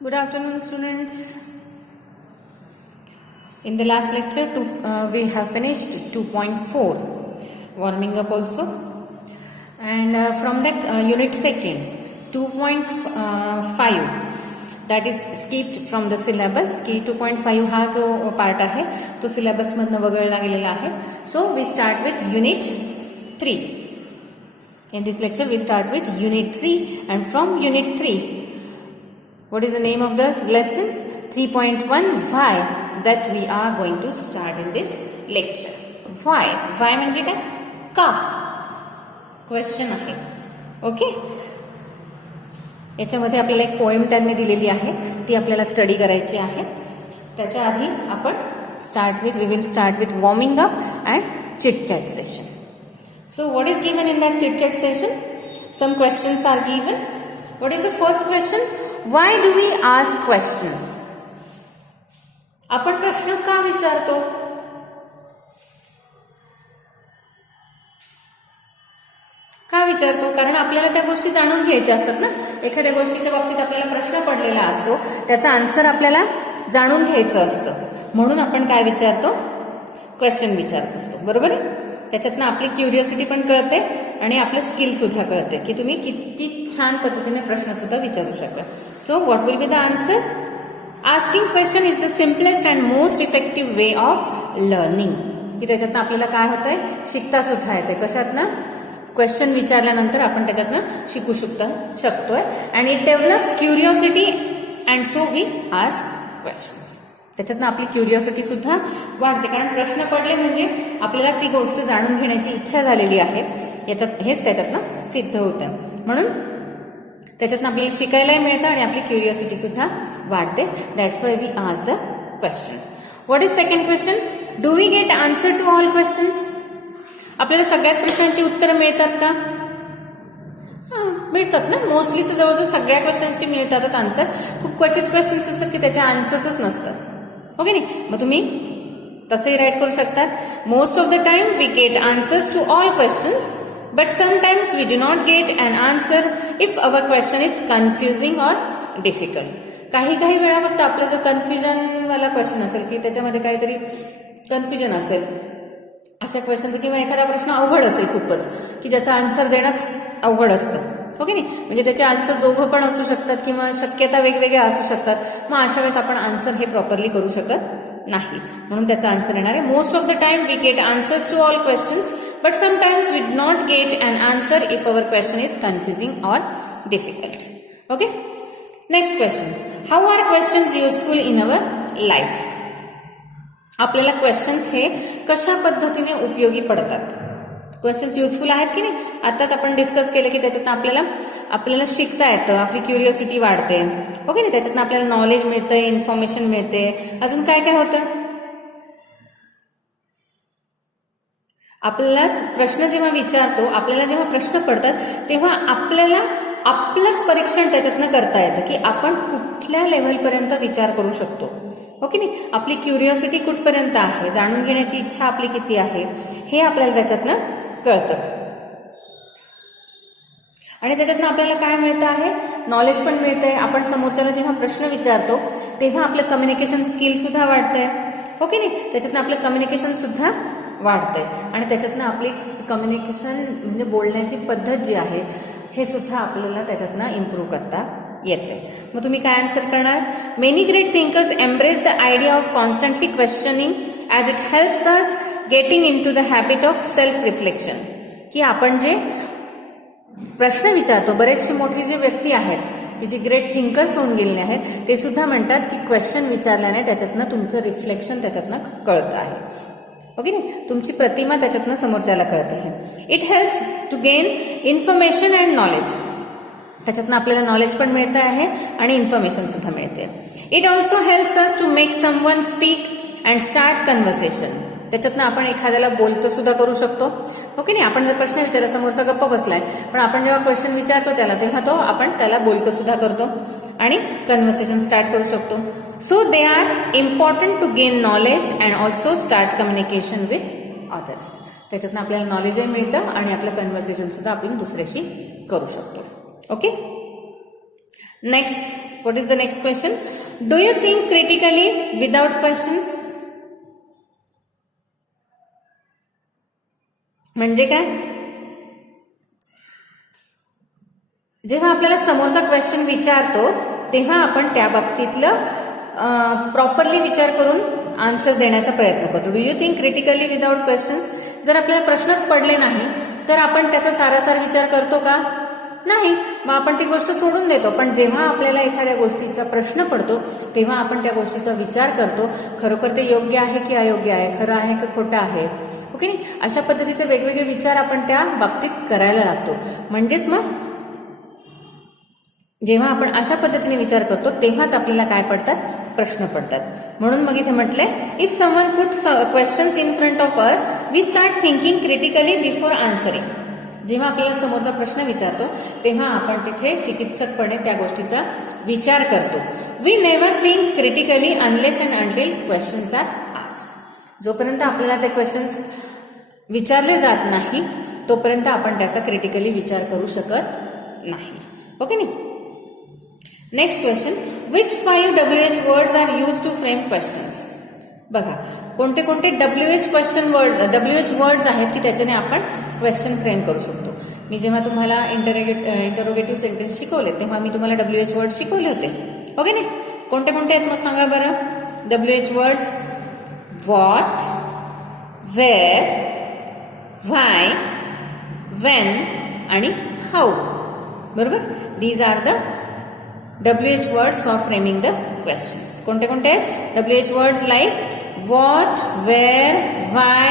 Good afternoon, students. In the last lecture, we have finished 2.4, warming up also. And from that unit second, 2.5, that is skipped from the syllabus. की 2.5 हा जो part आहे तो syllabus मधनं वगळला गेलेला आहे. So we start with unit 3. In this lecture, we start with unit 3, and from unit 3, what is the name of the lesson? 3.1 why, that we are going to start in this lecture. Why म्हणजे काय? का question आहे. Okay, याच्यामध्ये आपल्याला एक poem त्यांनी दिलेली आहे, ती आपल्याला स्टडी करायची आहे. त्याच्या आधी आपण we will start with warming up and chit chat session. So what is given in that chit chat session? Some questions are given. What is the first question? Why do we ask questions? आपण प्रश्न का विचारतो? का विचारतो? कारण आपल्याला त्या गोष्टी जाणून घ्यायच्या असतात ना. एखाद्या गोष्टीच्या बाबतीत आपल्याला प्रश्न पडलेला असतो, त्याचा आन्सर आपल्याला जाणून घ्यायचं असतं, म्हणून आपण काय विचारतो? क्वेश्चन विचारत असतो. बरोबर आहे? त्याच्यातनं आपली क्युरिओसिटी पण कळते आणि आपलं स्किल सुद्धा कळते की तुम्ही किती छान पद्धतीने प्रश्न सुद्धा विचारू शकता. So what will be the answer? Asking question is the simplest and most effective way of learning. की त्याच्यातनं आपल्याला काय होतंय? शिकता सुद्धा येते. कशातनं? क्वेश्चन विचारल्यानंतर आपण त्याच्यातनं शिकू शकतोय. And it develops curiosity and so we ask questions. त्याच्यातनं आपली क्युरिओसिटी सुद्धा वाढते, कारण प्रश्न पडले म्हणजे आपल्याला ती गोष्ट जाणून घेण्याची इच्छा झालेली आहे, हेच त्याच्यातनं सिद्ध होतं. म्हणून त्याच्यातनं आपल्याला शिकायलाही मिळतं आणि आपली क्युरिओसिटी सुद्धा वाढते. That's why we ask the question. What is second question? Do we get answer to all questions? आपल्याला सगळ्याच प्रश्नांची उत्तरं मिळतात का? मिळतात ना. मोस्टली तर जवळजवळ सगळ्या क्वेश्चन्सची मिळतातच आन्सर. खूप क्वचित क्वेश्चन्स असतात की त्याच्या आन्सर्सच नसतात. ओके नाही? मग तुम्ही तसंही राईट करू शकतात. Most of the time we get answers to all questions, but sometimes we do not get an answer if our question is confusing or difficult. काही वेळा फक्त आपलं जर कन्फ्युजनवाला क्वेश्चन असेल की त्याच्यामध्ये काहीतरी कन्फ्युजन असेल, अशा क्वेश्चनचं, किंवा एखादा प्रश्न अवघड असेल खूपच की ज्याचा आन्सर देणंच अवघड असतं. ओके नाही? म्हणजे त्याचे आन्सर दोघं पण असू शकतात किंवा शक्यता वेगवेगळ्या असू शकतात. मग अशा वेळेस आपण आन्सर हे प्रॉपरली करू शकत नाही, म्हणून त्याचा आन्सर येणार आहे. Most of the time we get answers to all questions, but sometimes we do not get an answer if our question is confusing or difficult. Okay, next question. How are questions useful in our life? आपल्याला questions हे कशा पद्धतीने उपयोगी पडतात? Questions useful आहेत की नाही? आताच आपण डिस्कस केलं की त्याच्यातनं आपल्याला शिकता येतं, आपली क्युरिओसिटी वाढते. ओके नाही? त्याच्यातनं आपल्याला नॉलेज मिळतं, इन्फॉर्मेशन मिळते. अजून काय काय होतं? आपल्याला प्रश्न जेव्हा विचारतो, आपल्याला जेव्हा प्रश्न पडतात, तेव्हा आपल्याला आपलंच परीक्षण त्याच्यातनं करता येतं की आपण कुठल्या लेव्हलपर्यंत विचार करू शकतो. ओके नाही? आपली क्युरिओसिटी कुठपर्यंत आहे, जाणून घेण्याची इच्छा आपली किती आहे, हे आपल्याला त्याच्यातनं कळतं. आणि त्याच्यातनं आपल्याला काय मिळतं आहे? नॉलेज पण मिळतंय. आपण समोरच्याला जेव्हा प्रश्न विचारतो तेव्हा आपलं कम्युनिकेशन स्किल सुद्धा वाढतंय. ओके नाही? त्याच्यातनं आपलं कम्युनिकेशन सुद्धा वाढतंय आणि त्याच्यातनं आपली कम्युनिकेशन म्हणजे बोलण्याची पद्धत जी आहे हे सुद्धा आपल्याला त्याच्यातनं इम्प्रूव्ह करता येते. मग तुम्ही काय आन्सर करणार? Many great thinkers embrace the idea of constantly questioning as it helps us getting into the habit of self reflection. की आपण जे प्रश्न विचारतो, बरेचसे मोठी जे व्यक्ती आहेत की जे ग्रेट थिंकर्स होऊन गेलेले आहेत, ते सुद्धा म्हणतात की क्वेश्चन विचारल्याने त्याच्यातनं तुमचं रिफ्लेक्शन त्याच्यातनं कळतं आहे. ओके नाही? तुमची प्रतिमा त्याच्यातनं समोरच्याला कळते आहे. It helps to gain information and knowledge. त्याच्यातनं आपल्याला नॉलेज पण मिळतं आहे आणि इन्फॉर्मेशन सुद्धा मिळते. It also helps us to make someone speak and start conversation. त्याच्यातनं आपण एखाद्याला बोलतं सुद्धा करू शकतो. ओके नाही? आपण जर प्रश्न विचारला, समोरचा गप्प बसलाय, पण आपण जेव्हा क्वेश्चन विचारतो त्याला, तेव्हा आपण त्याला बोलतं सुद्धा करतो आणि कन्व्हर्सेशन स्टार्ट करू शकतो. So they are important to gain knowledge and also start communication with others. त्याच्यातनं आपल्याला नॉलेजही मिळतं आणि आपलं कन्व्हर्सेशन सुद्धा आपण दुसऱ्याशी करू शकतो. Okay, next, what is the next question? Do you think critically without questions? म्हणजे काय? जेव्हा आपल्याला समोरचा क्वेश्चन विचारतो तेव्हा आपण त्या बाबतीतलं प्रॉपरली विचार करून आन्सर देण्याचा प्रयत्न करतो. Do you think critically without questions? जर आपल्याला प्रश्नच पडले नाही तर आपण त्याचा सारासार विचार करतो का? नाही. मग आपण ती गोष्ट सोडून देतो. पण जेव्हा आपल्याला एखाद्या गोष्टीचा प्रश्न पडतो तेव्हा आपण त्या गोष्टीचा विचार करतो, खरोखर ते योग्य आहे की अयोग्य आहे, खरं आहे की खोटं आहे, ओके नाही? अशा पद्धतीचे वेगवेगळे विचार आपण त्या बाबतीत करायला लागतो. म्हणजेच मग जेव्हा आपण अशा पद्धतीने विचार करतो तेव्हाच आपल्याला काय पडतात? प्रश्न पडतात. म्हणून मग इथे म्हटलंय, if someone put questions in front of us we start thinking critically before answering. जेव्हा आपल्याला समोरचा प्रश्न विचारतो तेव्हा आपण तिथे चिकित्सकपणे त्या गोष्टीचा विचार करतो. We never think critically unless and until questions are asked. जोपर्यंत आपल्याला ते क्वेश्चन्स विचारले जात नाही तोपर्यंत आपण त्याचा क्रिटिकली विचार करू शकत नाही, ओके नाही? Next question, which 5 WH words are use to frame questions? बघा, कोणते कोणते WH वर्ड्स आहेत की त्याच्याने आपण क्वेश्चन फ्रेम करू शकतो. मी जेव्हा तुम्हाला इंटरोगेटिव्ह सेंटेन्स शिकवले तेव्हा मी तुम्हाला WH वर्ड शिकवले होते, ओके नाही? कोणते कोणते आहेत मग सांगा बरं? WH words what, where, why, when आणि हाऊ. बरोबर? These are the WH words for framing the questions. कोणते कोणते आहेत? WH words like what, where, why,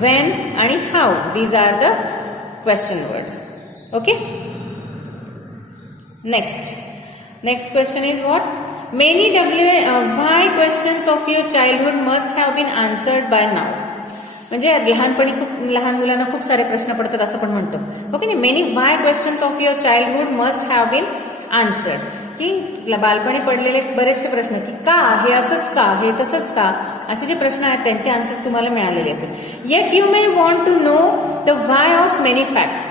when आणि how. These are the question words. Okay? Next question is what? Many why questions of your childhood must have been answered by now. म्हणजे लहानपणी लहान मुलांना खूप सारे प्रश्न पडतात असं पण म्हणतो, ओके नाही? Many why questions of your childhood must have been answered. की बालपणी पडलेले बरेचसे प्रश्न की का, हे असंच का, हे तसंच का, असे जे प्रश्न आहेत त्यांचे आन्सर्स तुम्हाला मिळालेले असेल. Yet you may want to know the why of many facts.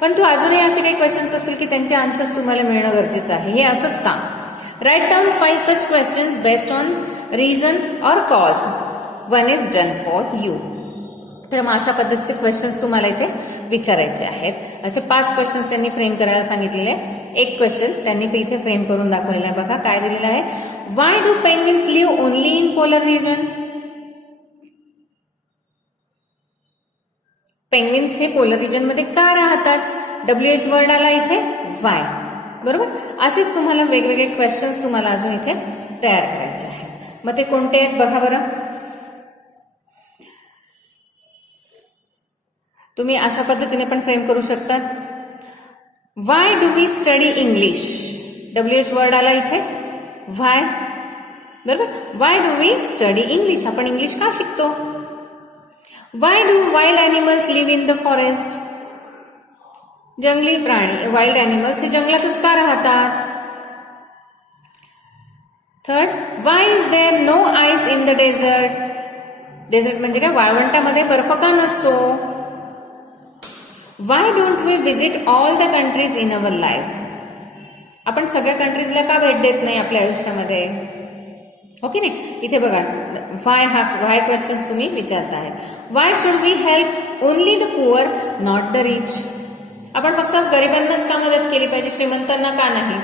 पण तू अजूनही असे काही क्वेश्चन्स असतील की त्यांचे आन्सर्स तुम्हाला मिळणं गरजेचं आहे. हे असंच का? Write down 5 such questions based on reason or cause. One is done for you. तर मग अशा पद्धतीचे क्वेश्चन्स तुम्हाला इथे विचारायचे आहेत. असे 5 क्वेश्चन्स त्यांनी फ्रेम करायला सांगितलेले आहे. एक क्वेश्चन त्यांनी इथे फ्रेम करून दाखवलेला आहे. बघा काय दिलेलं आहे. Why do penguins live only in polar region? Penguins हे पोलर रिजन मध्ये का राहतात? WH वर्ड आला इथे वाय. बरोबर? असेच तुम्हाला वेगवेगळे क्वेश्चन्स तुम्हाला अजून इथे तयार करायचे आहेत. मग ते कोणते आहेत बघा बरं. तुम्ही अशा पद्धतीने पण फ्रेम करू शकता. Why do we study English? WH word आला इथे वाय. बरोबर? Why do we study English? आपण इंग्लिश का शिकतो? Why do wild animals live in the forest? जंगली प्राणी, वाईल्ड अॅनिमल्स हे जंगलातच का राहतात? Third, why is there no ice in the desert? Desert म्हणजे काय? वाळवंटामध्ये बर्फ का नसतो? Why don't we visit all the countries in our life? आपण सगळ्या कंट्रीजला का भेट देत नाही आपल्या आयुष्यामध्ये? ओके नाही? इथे बघा वाय क्वेश्चन्स तुम्ही विचारता आहेत. Why should we help only the poor not the rich? आपण फक्त गरिबांनाच का मदत केली पाहिजे, श्रीमंतांना का नाही?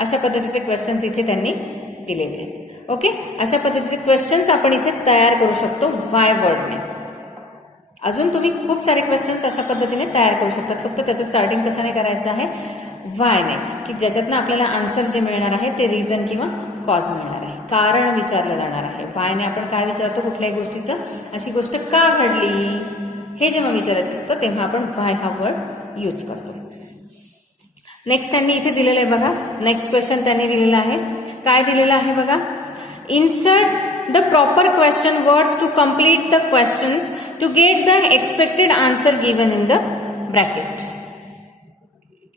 अशा पद्धतीचे क्वेश्चन्स इथे त्यांनी दिलेले आहेत. ओके, अशा पद्धतीचे क्वेश्चन्स आपण इथे तयार करू शकतो वाय वर्डने. अजून तुम्ही खूप सारे क्वेश्चन्स अशा पद्धतीने तयार करू शकतात. फक्त त्याचं स्टार्टिंग कशाने करायचं आहे? वायने, की ज्याच्यातनं आपल्याला आन्सर जे मिळणार आहे ते रिझन किंवा कॉज मिळणार आहे, कारण विचारलं जाणार आहे. वायने आपण काय विचारतो? कुठल्याही गोष्टीचं अशी गोष्ट का घडली हे जेव्हा विचारायचं असतं तेव्हा आपण वाय हा वर्ड यूज करतो. नेक्स्ट त्यांनी इथे दिलेलं आहे बघा. नेक्स्ट क्वेश्चन त्यांनी दिलेलं आहे. काय दिलेलं आहे बघा. Insert the proper question words to complete the questions to get the expected answer given in the bracket.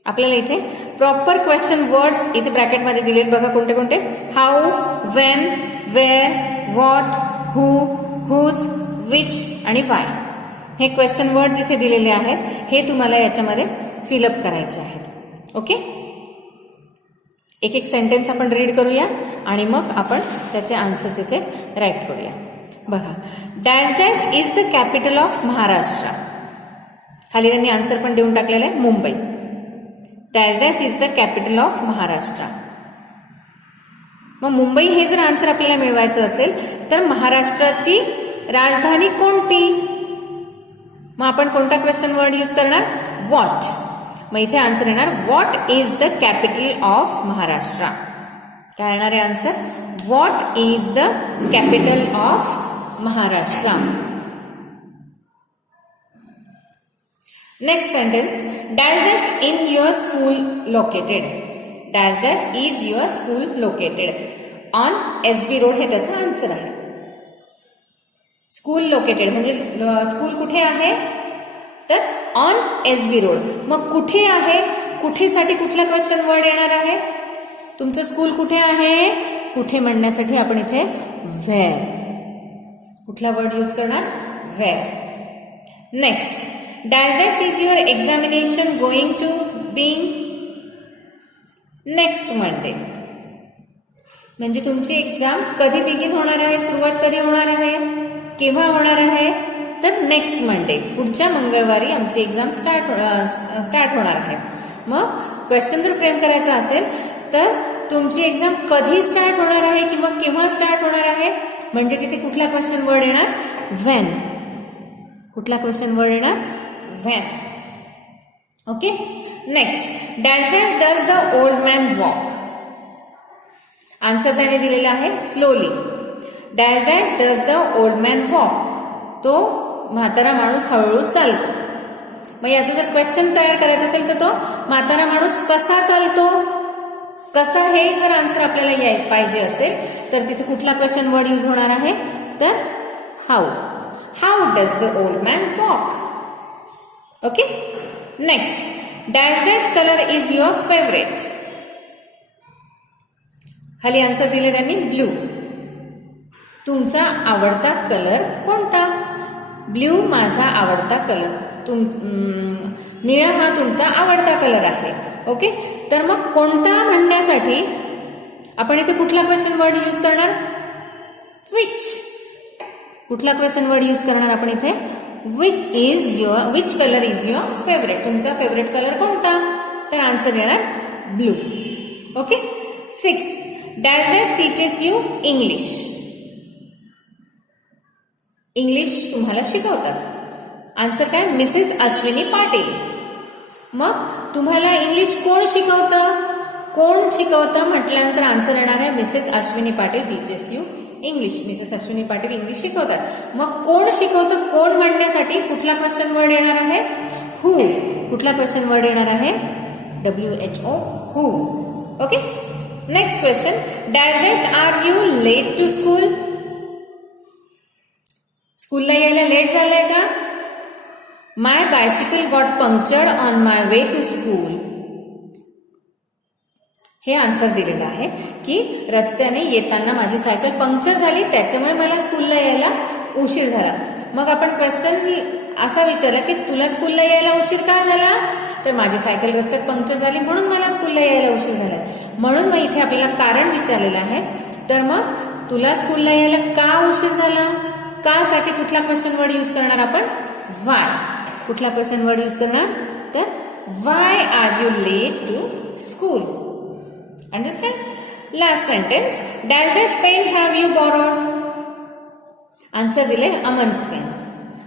आपल्याला इथे प्रॉपर क्वेश्चन वर्ड्स इथे ब्रॅकेटमध्ये दिलेत बघा. कोणते कोणते? How, when, where, what, who, whose, which आणि वाय. हे क्वेश्चन वर्ड्स इथे दिलेले आहेत. हे तुम्हाला याच्यामध्ये फिलअप करायचे आहेत. ओके, एक एक सेंटेन्स आपण रीड करूया आणि मग आपण त्याचे आन्सर्स इथे राईट करूया. बघा, dash dash is the capital of Maharashtra. खाली त्यांनी आन्सर पण देऊन टाकलेलं आहे, Mumbai. Dash dash is the capital of Maharashtra. मग मुंबई हे जर आन्सर आपल्याला मिळवायचं असेल तर महाराष्ट्राची राजधानी कोणती? मग आपण कोणता क्वेश्चन वर्ड यूज करणार? व्हॉट. मग इथे आन्सर येणार what is the capital of Maharashtra. काय येणार आहे answer? What is the capital of Maharashtra. Next sentence, dash dash in your school located. Dash dash is your school located on SB road हे त्याचं answer आहे. School located म्हणजे school कुठे आहे? तर ऑन SB रोड. मग कुठे आहे? कुठेसाठी कुठला क्वेश्चन वर्ड येणार आहे? तुमचं स्कूल कुठे आहे? कुठे म्हणण्यासाठी आपण इथे व्हेअर. कुठला वर्ड यूज करणार? Where. Next, dash dash is your examination going to being next Monday. म्हणजे तुमची एक्झाम कधी बिगिन होणार आहे? सुरुवात कधी होणार आहे? केव्हा होणार आहे? तर नेक्स्ट मंडे, पुढच्या मंगळवारी आमची एक्झाम स्टार्ट होणार आहे. मग क्वेश्चन जर फ्रेम करायचा असेल तर तुमची एक्झाम कधी स्टार्ट होणार आहे किंवा केव्हा स्टार्ट होणार आहे म्हणजे तिथे कुठला क्वेश्चन वर्ड येणार? व्हेन. कुठला क्वेश्चन वर्ड येणार? When. Okay. Next, dash dash does the old man walk. Answer त्याने दिलेला आहे slowly. Dash dash does the old man walk. तो म्हातारा माणूस हळूहळू चालतो. मग याचं जर क्वेश्चन तयार करायचं असेल तर तो म्हातारा माणूस कसा चालतो, कसा हे जर आन्सर आपल्याला पाहिजे असेल तर तिथे कुठला क्वेश्चन वर्ड यूज होणार आहे? तर how. How does the old man walk. Okay. Next, dash dash colour is your favourite. खाली आन्सर दिले त्यांनी ब्ल्यू. तुमचा आवडता कलर कोणता? ब्ल्यू माझा आवडता कलर. निळा हा तुमचा आवडता कलर आहे. ओके. तर मग कोणता म्हणण्यासाठी आपण इथे कुठला क्वेश्चन वर्ड यूज करणार? विच. कुठला क्वेश्चन वर्ड यूज करणार आपण इथे? Which colour is your favourite. तुमचा फेवरेट कलर कोणता? तर आन्सर येणार blue. Okay. Sixth, dash dash teaches you English. English तुम्हाला शिकवतात. आन्सर काय? मिसेस अश्विनी पाटील. मग तुम्हाला इंग्लिश कोण शिकवतं? कोण शिकवतं म्हटल्यानंतर आन्सर येणार आहे Mrs Ashwini Patil teaches you English. Mrs Ashwini Patil English शिकवतात. मग कोण शिकवतं? कोण म्हणण्यासाठी कुठला क्वेश्चन वर्ड येणार आहे? हू. कुठला क्वेश्चन वर्ड येणार आहे? WHO. Who. Okay. Next question, dash dash are you late to school. स्कूलला यायला लेट झालंय का? My bicycle got punctured on my way to school. हे आन्सर दिलेलं आहे की रस्त्याने येताना माझी सायकल पंक्चर झाली, त्याच्यामुळे मला स्कूलला यायला उशीर झाला. मग आपण क्वेश्चन असा विचारला की तुला स्कूलला यायला उशीर का झाला? तर माझी सायकल रस्त्यात पंक्चर झाली म्हणून मला स्कूलला यायला उशीर झाला. म्हणून मग इथे आपल्याला कारण विचारलेलं आहे. तर मग तुला स्कूलला यायला का उशीर झाला? का साठी कुठला क्वेश्चन वर्ड यूज करणार आपण? वाय. कुठला क्वेश्चन वर्ड यूज करणार? तर why are you late to school. Understand? Last sentence, dash dash pen have you borrowed. Answer दिले अमन्स पेन.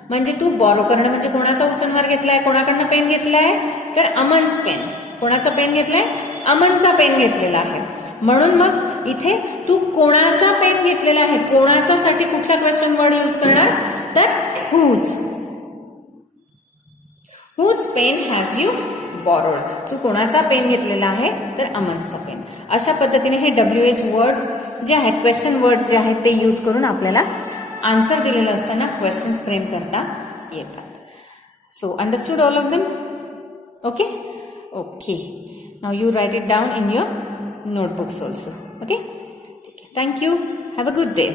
म्हणजे तू बॉरो करणं म्हणजे कोणाचा उसनवार घेतलाय? कोणाकडनं पेन घेतलाय? तर अमन्स पेन. कोणाचा पेन घेतलाय? अमनचा पेन घेतलेला आहे. म्हणून मग इथे तू कोणाचा पेन घेतलेला आहे? कोणाचा साठी कुठला क्वेश्चन वर्ड यूज करणार? तर whose. Whose pen have you borrowed. तू कोणाचा पेन घेतलेला आहे? तर अमन्सचा पेन. अशा पद्धतीने हे WH वर्ड्स जे आहेत, क्वेश्चन वर्ड्स जे आहेत ते यूज करून आपल्याला आन्सर दिलेलं असताना क्वेश्चन्स फ्रेम करता येतात. So understood all of them? Okay. Okay. Now you right it down in your notebooks also. Okay. Thank you. Have a good day.